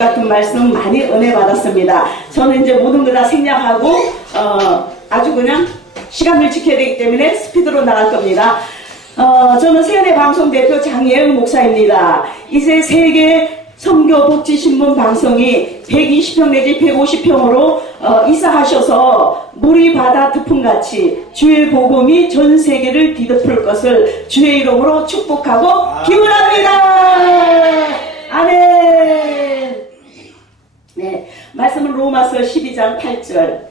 같은 말씀 많이 은혜 받았습니다. 저는 이제 모든 거 다 생략하고 아주 그냥 시간을 지켜야 되기 때문에 스피드로 나갈 겁니다. 저는 세연의 방송 대표 장예영 목사입니다. 이제 세계 선교 복지신문 방송이 120평 내지 150평으로 이사하셔서 물이 바다 덮음같이 주의 복음이 전 세계를 뒤덮을 것을 주의 이름으로 축복하고 기원합니다. 아멘. 네, 말씀은 로마서 12장 8절.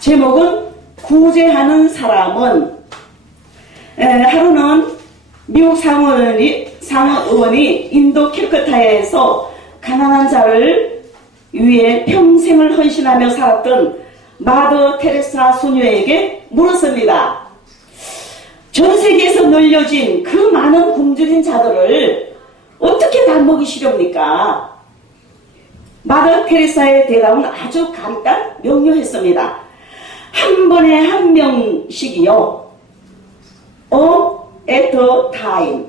제목은 구제하는 사람은. 하루는 미국 상원의원이 인도 캘커타에서 가난한 자를 위해 평생을 헌신하며 살았던 마더 테레사 소녀에게 물었습니다. 전 세계에서 널려진 그 많은 굶주린 자들을 어떻게 다 먹이시렵니까? 마더 테레사의 대답은 아주 간단 명료했습니다. 한 번에 한 명씩이요. at a time.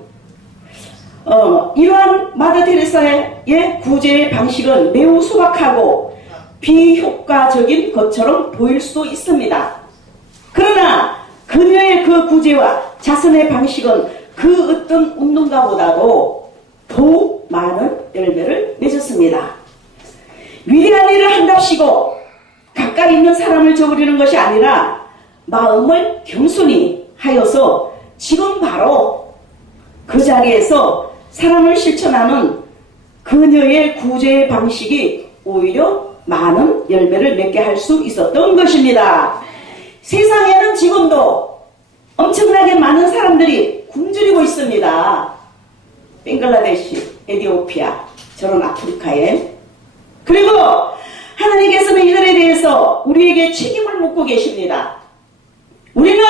이러한 마더 테레사의 구제 방식은 매우 소박하고 비효과적인 것처럼 보일 수도 있습니다. 그러나 그녀의 그 구제와 자선의 방식은 그 어떤 운동가보다도 더욱 많은 열매를 맺었습니다. 위대한 일을 한답시고 가까이 있는 사람을 저버리는 것이 아니라 마음을 겸손히 하여서 지금 바로 그 자리에서 사랑을 실천하는 그녀의 구제의 방식이 오히려 많은 열매를 맺게 할 수 있었던 것입니다. 세상에는 지금도 엄청나게 많은 사람들이 굶주리고 있습니다. 벵글라데시, 에티오피아, 저런 아프리카에. 그리고 하나님께서는 이들에 대해서 우리에게 책임을 묻고 계십니다. 우리는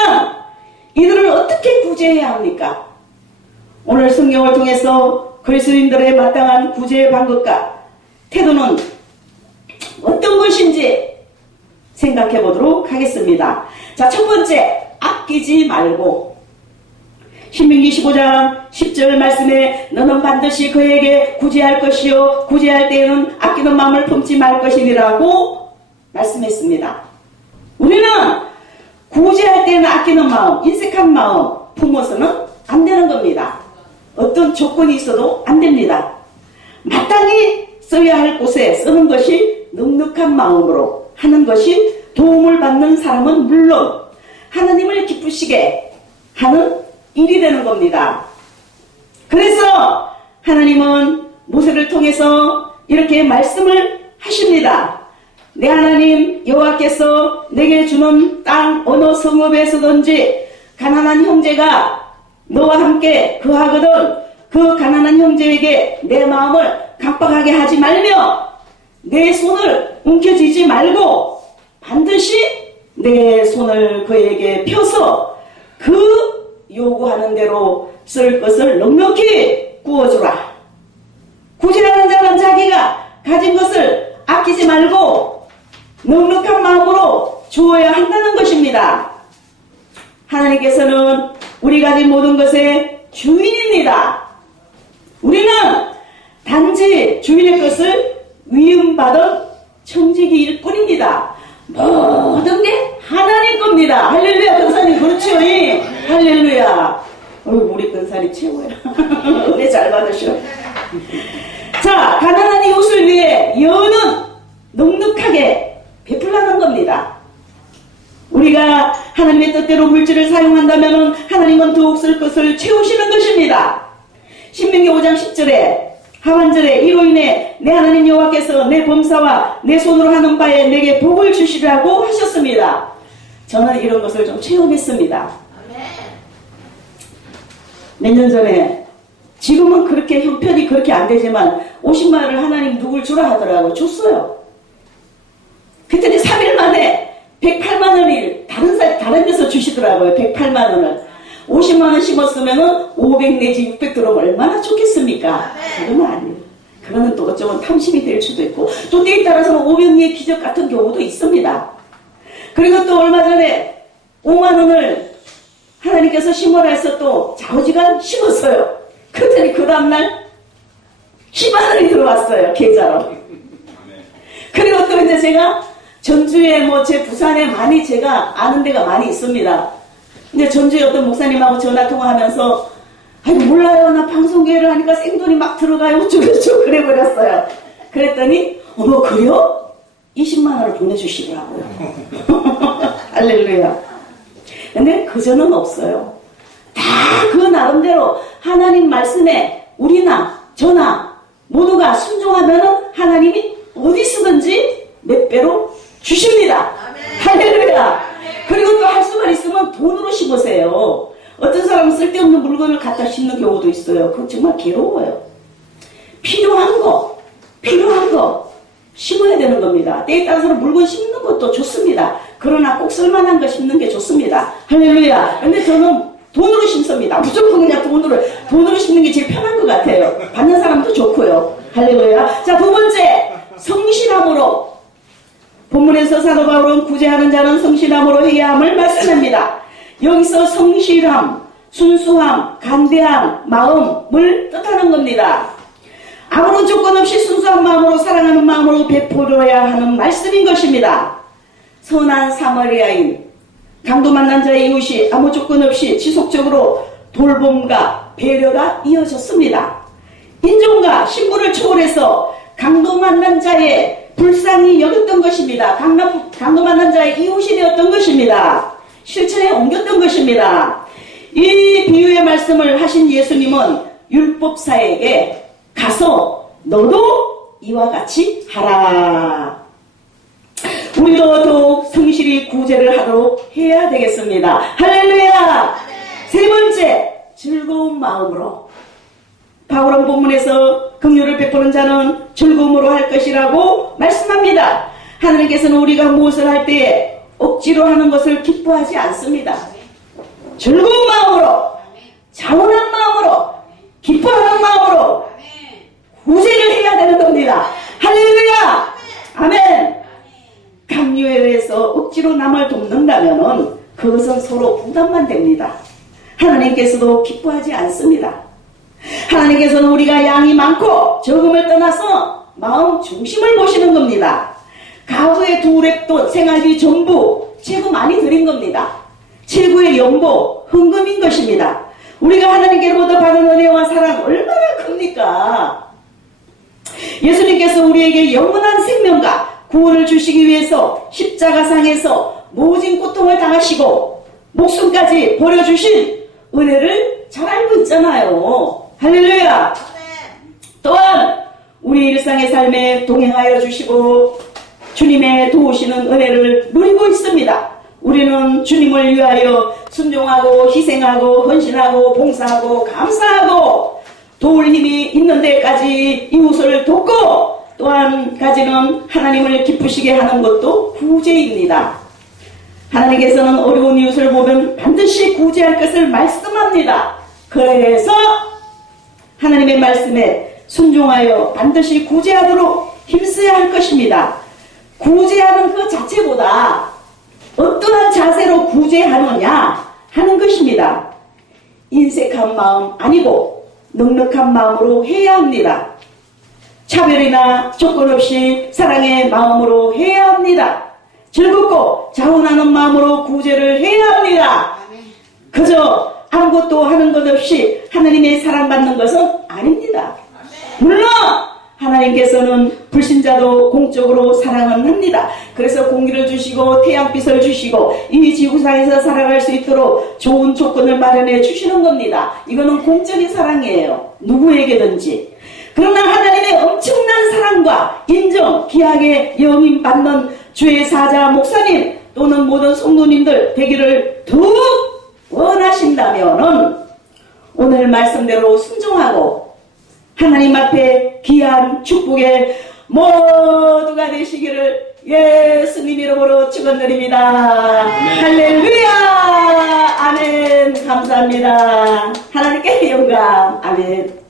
이들을 어떻게 구제해야 합니까? 오늘 성경을 통해서 그리스도인들의 마땅한 구제의 방법과 태도는 어떤 것인지 생각해 보도록 하겠습니다. 자, 첫 번째, 아끼지 말고. 신명기 15장 10절 말씀에 너는 반드시 그에게 구제할 것이요 구제할 때에는 아끼는 마음을 품지 말 것이니라고 말씀했습니다. 우리는 구제할 때는 아끼는 마음, 인색한 마음 품어서는 안 되는 겁니다. 어떤 조건이 있어도 안 됩니다. 마땅히 써야 할 곳에 쓰는 것이 넉넉한 마음으로 하는 것이 도움을 받는 사람은 물론 하나님을 기쁘시게 하는 일이 되는 겁니다. 그래서 하나님은 모세를 통해서 이렇게 말씀을 하십니다. 내 하나님 여호와께서 내게 주는 땅 어느 성읍에서든지 가난한 형제가 너와 함께 거하거든 그 가난한 형제에게 내 마음을 강박하게 하지 말며 내 손을 움켜쥐지 말고 반드시 내 손을 그에게 펴서 그 요구하는 대로 쓸 것을 넉넉히 구워주라. 구제하는 자는 자기가 가진 것을 아끼지 말고 넉넉한 마음으로 주어야 한다는 것입니다. 하나님께서는 우리 가진 모든 것의 주인입니다. 우리는 단지 주인의 것을 위임받은 청지기일 뿐입니다. 모든 게 하나님 겁니다. 할렐루야. 권사님 그렇죠? 할렐루야. 우리 권사님 최고야. 은혜 잘 받으셔. 자, 가난한 이웃을 위해 여는 넉넉하게 베풀라는 겁니다. 우리가 하나님의 뜻대로 물질을 사용한다면 하나님은 더욱 쓸 것을 채우시는 것입니다. 신명기 5장 10절에 하반절에 이로 인해 내 하나님 여호와께서 내 범사와 내 손으로 하는 바에 내게 복을 주시라고 하셨습니다. 저는 이런 것을 좀 체험했습니다. 몇 년 전에, 지금은 그렇게 형편이 그렇게 안 되지만 50만원을 하나님 누굴 주라 하더라고요. 줬어요. 그랬더니 3일 만에 108만원을 다른 데서 주시더라고요. 108만원을 50만원 심었으면 500 내지 600 들어오면 얼마나 좋겠습니까? 그건 아니에요. 그거는 또 어쩌면 탐심이 될 수도 있고 또 때에 따라서는 500리의 기적 같은 경우도 있습니다. 그리고 또 얼마 전에 5만원을 하나님께서 심으라 해서 또 좌우지간 심었어요. 그랬더니 그 다음날 10만원이 들어왔어요. 계좌로. 그리고 또 이제 제가 전주에 뭐 제 부산에 많이 제가 아는 데가 많이 있습니다. 근데 전주에 어떤 목사님하고 전화 통화하면서 아이고 몰라요. 나 방송계를 하니까 생돈이 막 들어가요. 어쩌고저쩌고 그래버렸어요. 그랬더니 어머 그래요? 20만 원을 보내주시더라고요. 할렐루야. 근데 그저는 없어요. 다 그 나름대로 하나님 말씀에 우리나 저나 모두가 순종하면은 하나님이 어디 쓰든지 몇 배로 주십니다. 할렐루야. 그리고 또 할 수만 있으면 돈으로 심으세요. 어떤 사람은 쓸데없는 물건을 갖다 심는 경우도 있어요. 그건 정말 괴로워요. 필요한 거 심어야 되는 겁니다. 때에 따라서 물건 심는 것도 좋습니다. 그러나 꼭 쓸만한 거 심는 게 좋습니다. 할렐루야. 근데 저는 돈으로 심습니다. 무조건 그냥 돈으로 심는 게 제일 편한 것 같아요. 받는 사람도 좋고요. 할렐루야. 자, 두 번째, 성실함으로. 본문에서 사도 바울은 구제하는 자는 성실함으로 해야 함을 말씀합니다. 여기서 성실함, 순수함, 간대한 마음을 뜻하는 겁니다. 아무런 조건 없이 순수한 마음으로 사랑하는 마음으로 베풀어야 하는 말씀인 것입니다. 선한 사마리아인, 강도 만난 자의 이웃이 아무 조건 없이 지속적으로 돌봄과 배려가 이어졌습니다. 인종과 신분을 초월해서 강도 만난 자의 불쌍히 여겼던 것입니다. 강도 만난 자의 이웃이 되었던 것입니다. 실천에 옮겼던 것입니다. 이 비유의 말씀을 하신 예수님은 율법사에게 가서 너도 이와 같이 하라. 우리도 더욱 성실히 구제를 하도록 해야 되겠습니다. 할렐루야. 세 번째, 즐거운 마음으로. 바울은 본문에서 긍휼을 베푸는 자는 즐거움으로 할 것이라고 말씀합니다. 하나님께서는 우리가 무엇을 할 때에 억지로 하는 것을 기뻐하지 않습니다. 즐거운 마음으로, 자원한 마음으로, 기뻐하는 마음으로 구제를 해야 되는 겁니다. 할렐루야. 아멘. 강요에 의해서 억지로 남을 돕는다면 그것은 서로 부담만 됩니다. 하나님께서도 기뻐하지 않습니다. 하나님께서는 우리가 양이 많고 적음을 떠나서 마음 중심을 보시는 겁니다. 가구의 두 랩돈, 생활비 전부 최고 많이 드린 겁니다. 최고의 연보, 헌금인 것입니다. 우리가 하나님께로부터 받은 은혜와 사랑 얼마나 큽니까? 예수님께서 우리에게 영원한 생명과 구원을 주시기 위해서 십자가상에서 모진 고통을 당하시고 목숨까지 버려주신 은혜를 잘 알고 있잖아요. 할렐루야. 또한 우리 일상의 삶에 동행하여 주시고 주님의 도우시는 은혜를 누리고 있습니다. 우리는 주님을 위하여 순종하고 희생하고 헌신하고 봉사하고 감사하고 도울 힘이 있는 데까지 이웃을 돕고 또 한 가지는 하나님을 기쁘시게 하는 것도 구제입니다. 하나님께서는 어려운 이웃을 보면 반드시 구제할 것을 말씀합니다. 그래서 하나님의 말씀에 순종하여 반드시 구제하도록 힘써야 할 것입니다. 구제하는 그 자체보다 어떠한 자세로 구제하느냐 하는 것입니다. 인색한 마음 아니고 넉넉한 마음으로 해야 합니다. 차별이나 조건 없이 사랑의 마음으로 해야 합니다. 즐겁고 자원하는 마음으로 구제를 해야 합니다. 그저 아무것도 하는 것 없이 하나님의 사랑받는 것은 아닙니다. 물론 하나님께서는 불신자도 공적으로 사랑은 합니다. 그래서 공기를 주시고 태양빛을 주시고 이 지구상에서 살아갈 수 있도록 좋은 조건을 마련해 주시는 겁니다. 이거는 공적인 사랑이에요. 누구에게든지. 그러나 하나님의 엄청난 사랑과 인정, 귀하게 영임받는 주의 사자 목사님 또는 모든 성도님들 되기를 더욱 원하신다면 오늘 말씀대로 순종하고 하나님 앞에 귀한 축복의 모두가 되시기를 예수님 이름으로 축원드립니다. 할렐루야. 아멘. 감사합니다. 하나님께 영광. 아멘.